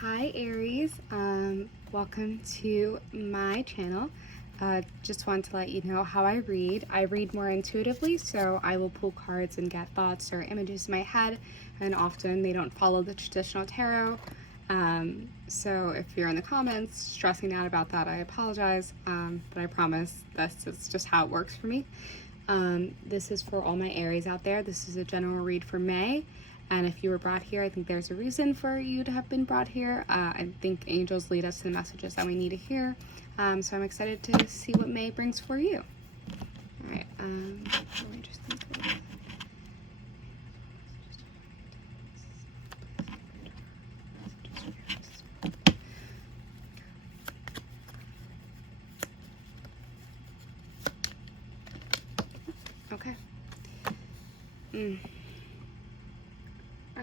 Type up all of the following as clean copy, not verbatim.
Hi Aries, welcome to my channel. Just want to let you know how I read. I read more intuitively, so I will pull cards and get thoughts or images in my head, and often they don't follow the traditional tarot. So if you're in the comments stressing out about that, I apologize, but I promise this is just how it works for me. This is for all my Aries out there. This is a general read for May. And if you were brought here, I think there's a reason for you to have been brought here. I think angels lead us to the messages that we need to hear. So I'm excited to see what May brings for you. All right, let me just think a little bit. Okay.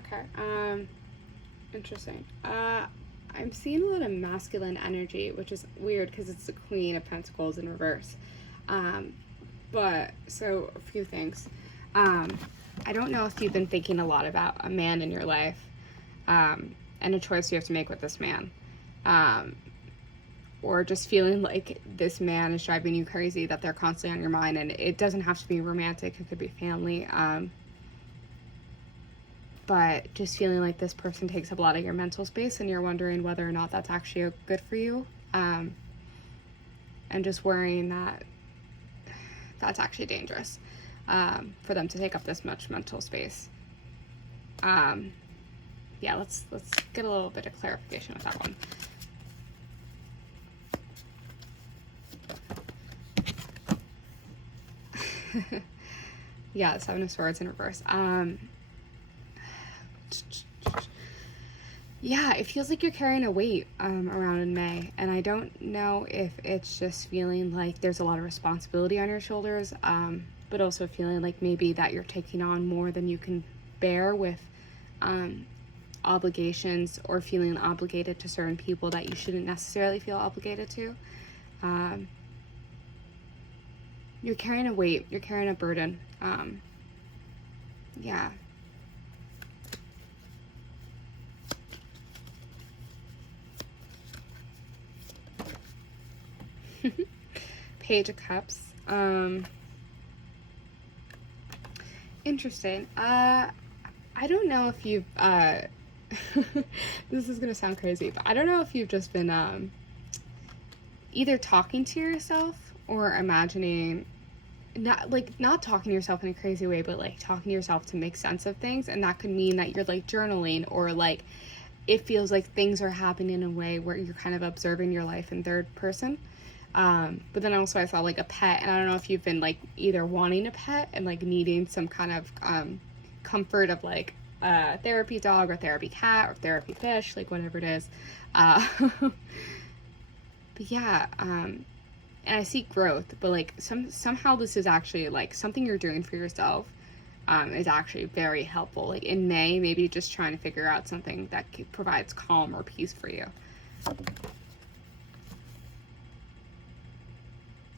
Okay, interesting. I'm seeing a lot of masculine energy, which is weird because it's the Queen of Pentacles in reverse. But, so, a few things. I don't know if you've been thinking a lot about a man in your life, and a choice you have to make with this man. Or just feeling like this man is driving you crazy, that they're constantly on your mind, and it doesn't have to be romantic, it could be family. But just feeling like this person takes up a lot of your mental space and you're wondering whether or not that's actually good for you. And just worrying that that's actually dangerous for them to take up this much mental space. Yeah, let's get a little bit of clarification with that one. Yeah, Seven of Swords in reverse. Yeah, it feels like you're carrying a weight around in May, and I don't know if it's just feeling like there's a lot of responsibility on your shoulders, but also feeling like maybe that you're taking on more than you can bear with obligations, or feeling obligated to certain people that you shouldn't necessarily feel obligated to. You're carrying a weight, you're carrying a burden. Yeah. Page of Cups. Interesting. I don't know if you've this is gonna sound crazy, but I don't know if you've just been either talking to yourself or imagining, not talking to yourself in a crazy way, but like talking to yourself to make sense of things. And that could mean that you're like journaling, or like it feels like things are happening in a way where you're kind of observing your life in third person. But then also I saw like a pet, and I don't know if you've been like either wanting a pet and like needing some kind of comfort of like a therapy dog or therapy cat or therapy fish, like whatever it is. But yeah, and I see growth, but like somehow this is actually like something you're doing for yourself is actually very helpful. Like in May, maybe just trying to figure out something that provides calm or peace for you.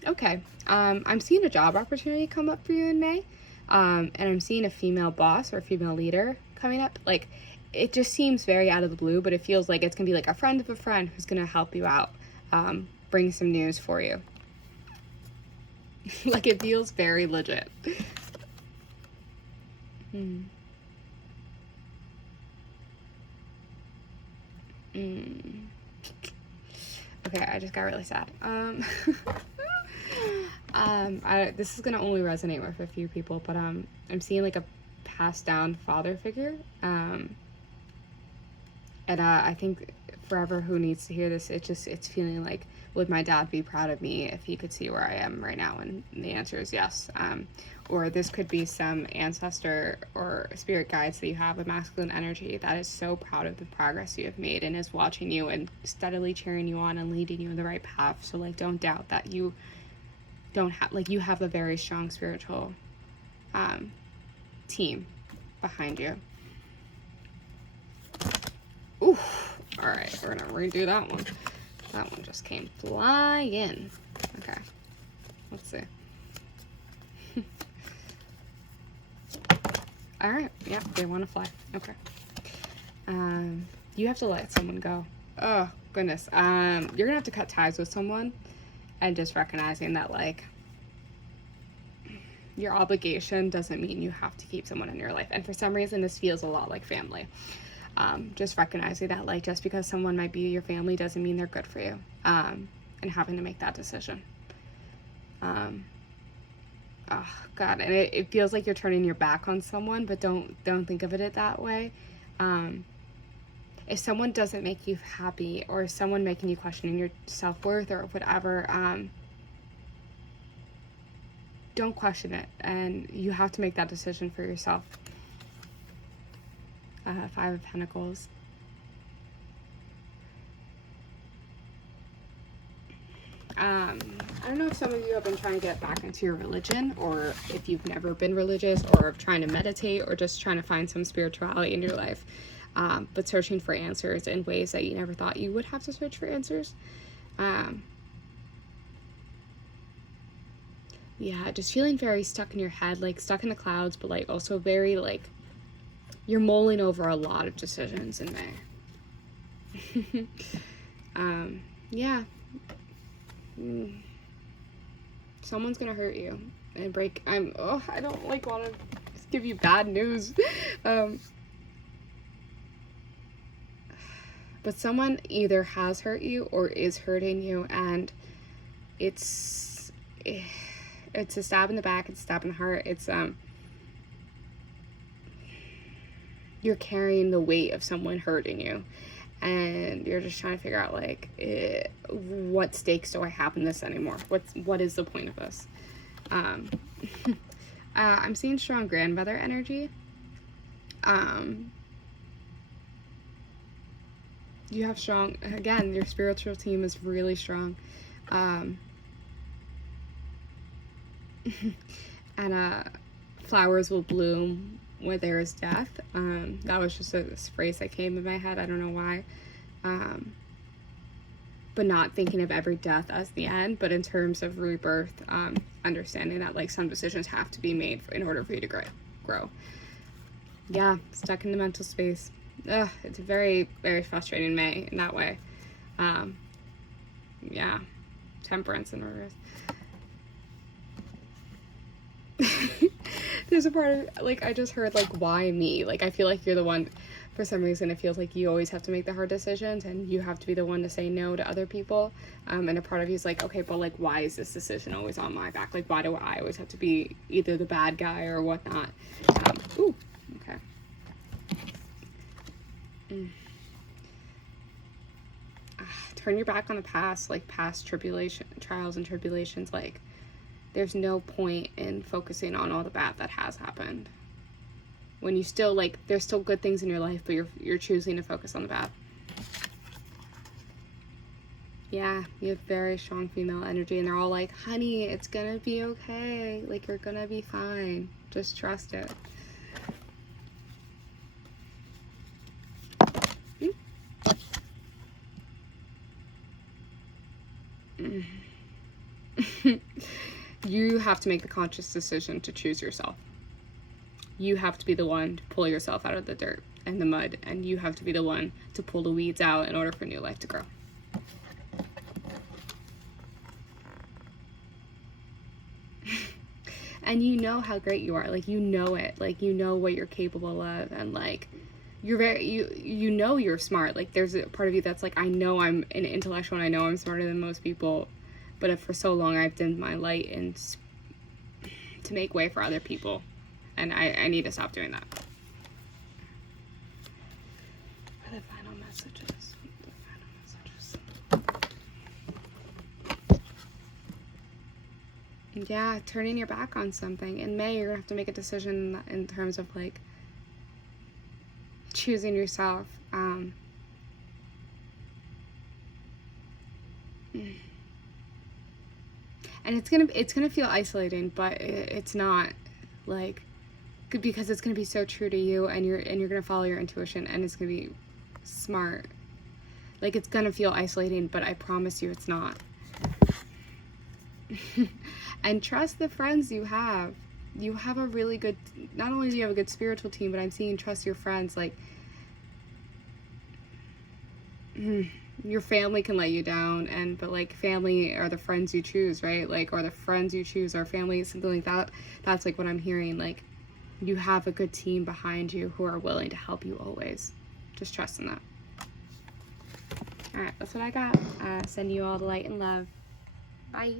Okay, I'm seeing a job opportunity come up for you in May, and I'm seeing a female boss or female leader coming up. Like, it just seems very out of the blue, but it feels like it's gonna be like a friend of a friend who's gonna help you out, bring some news for you. Like, it feels very legit. Okay, I just got really sad. This is gonna only resonate with a few people, but I'm seeing like a passed down father figure, and I think forever who needs to hear this, it's feeling like, would my dad be proud of me if he could see where I am right now? And the answer is yes. Or this could be some ancestor or spirit guides that you have, a masculine energy that is so proud of the progress you have made and is watching you and steadily cheering you on and leading you in the right path. So like, don't doubt that you don't have, like, you have a very strong spiritual team behind you. Ooh, all right, we're gonna redo that one. That one just came flying. Okay, let's see. All right, yeah, they want to fly. Okay. You have to let someone go. Oh, goodness. You're gonna have to cut ties with someone, and just recognizing that, like, your obligation doesn't mean you have to keep someone in your life. And for some reason, this feels a lot like family. Just recognizing that, like, just because someone might be your family doesn't mean they're good for you. And having to make that decision. Oh God, and it feels like you're turning your back on someone, but don't think of it that way. If someone doesn't make you happy, or someone making you questioning your self-worth or whatever, don't question it, and you have to make that decision for yourself. 5 of Pentacles. I don't know if some of you have been trying to get back into your religion, or if you've never been religious, or trying to meditate, or just trying to find some spirituality in your life, but searching for answers in ways that you never thought you would have to search for answers. Yeah, just feeling very stuck in your head, like stuck in the clouds, but like also very like you're mulling over a lot of decisions in May. Yeah. Someone's gonna hurt you and break. I don't like want to give you bad news. But someone either has hurt you or is hurting you, and it's a stab in the back, it's a stab in the heart. It's you're carrying the weight of someone hurting you, and you're just trying to figure out, like, what stakes do I have in this anymore? What is the point of this? I'm seeing strong grandmother energy. You have strong, again, your spiritual team is really strong. And flowers will bloom where there is death. That was just a phrase that came in my head. I don't know why. But not thinking of every death as the end, but in terms of rebirth, understanding that, like, some decisions have to be made in order for you to grow. Yeah, stuck in the mental space. It's a very, very frustrating May in that way. Yeah, Temperance in reverse. There's a part of, like, I just heard, like, why me? Like, I feel like you're the one, for some reason, it feels like you always have to make the hard decisions, and you have to be the one to say no to other people. And a part of you is like, okay, but, like, why is this decision always on my back? Like, why do I always have to be either the bad guy or whatnot? Ooh, okay. Turn your back on the past, like, past trials and tribulations. Like, there's no point in focusing on all the bad that has happened, when you still, like, there's still good things in your life, but you're choosing to focus on the bad. Yeah, you have very strong female energy, and they're all like, honey, it's gonna be okay, like, you're gonna be fine, just trust it. You have to make the conscious decision to choose yourself. You have to be the one to pull yourself out of the dirt and the mud, and you have to be the one to pull the weeds out in order for new life to grow. And you know how great you are, like, you know it, like, you know what you're capable of, and, like, you're very, you know you're smart. Like, there's a part of you that's like, I know I'm an intellectual and I know I'm smarter than most people, but if for so long I've dimmed my light and to make way for other people, and I need to stop doing that. What are the final messages? Yeah, turning your back on something. In May, you're gonna have to make a decision in terms of, like, choosing yourself. And it's gonna feel isolating, but it's not, like, because it's gonna be so true to you, and you're gonna follow your intuition, and it's gonna be smart. Like, it's gonna feel isolating, but I promise you it's not. And trust the friends you have. You have a really good, not only do you have a good spiritual team, but I'm seeing trust your friends. Like, your family can let you down, but like family are the friends you choose, right? Like, or the friends you choose are family, something like that. That's like what I'm hearing. Like, you have a good team behind you who are willing to help you always. Just trust in that. All right, that's what I got. Send you all the light and love. Bye.